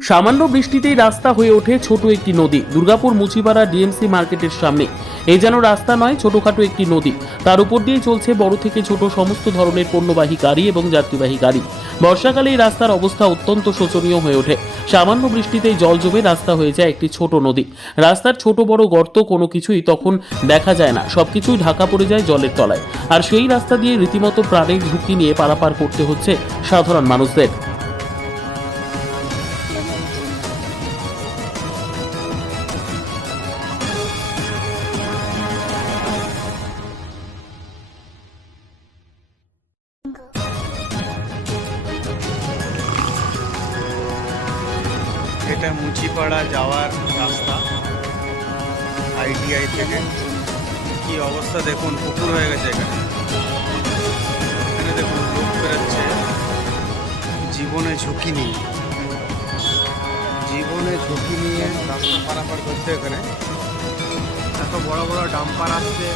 সামান্য বৃষ্টিতেই রাস্তা হয়ে ওঠে ছোট একটি নদী। দুর্গাপুর মুচিপাড়া ডিএমসি মার্কেটের সামনে। এই যেন রাস্তা নয়, ছোটখাটো একটি নদী। তার উপর দিয়ে চলছে বড় থেকে ছোট সমস্ত ধরনের পণ্যবাহী গাড়ি এবং যাত্রীবাহী গাড়ি। বর্ষাকালে এই রাস্তার অবস্থা অত্যন্ত শোচনীয় হয়ে ওঠে। সামান্য বৃষ্টিতেই জল জমে রাস্তা হয়ে যায় একটি ছোট নদী। রাস্তার ছোট বড় গর্ত কোনো কিছুই তখন দেখা যায় না। সবকিছুই ঢাকা পড়ে যায় জলের তলায়। আর সেই রাস্তা দিয়ে রীতিমতো প্রাণের ঝুঁকি নিয়ে পারাপার করতে হচ্ছে সাধারণ মানুষদের। এটা মুচিপাড়া যাওয়ার রাস্তা আইটিআই থেকে। কি অবস্থা দেখুন পুকুর হয়ে গেছে এখানে। এখানে দেখুন, লোক বেরোচ্ছে। জীবনে ঝুঁকি নিয়ে। জীবনে ঝুঁকি নিয়ে রাস্তা পারাপার করছে এখানে। এত বড় বড় ডাম্পার আসছে।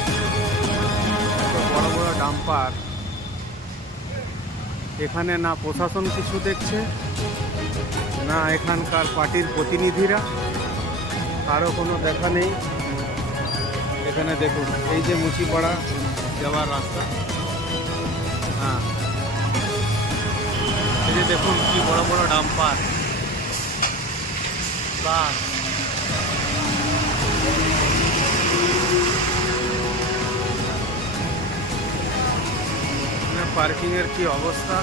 এত বড় বড় ডাম্পার। এখানে না প্রশাসন কিছু দেখছে না এখানকার পার্টির প্রতিনিধিরা, কারও কোনো দেখা নেই। এখানে দেখুন, এই যে মুচিপাড়া যাওয়ার রাস্তা। হ্যাঁ। এই যে দেখুন কি বড় বড় ডাম্পার। বাস পার্কিংয়ের কি অবস্থা?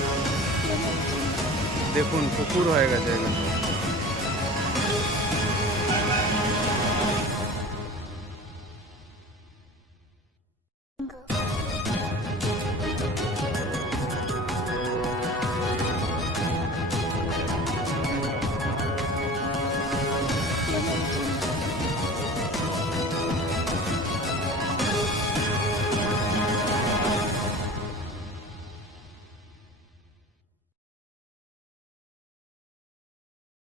দেখুন পুকুর হয়ে গেছে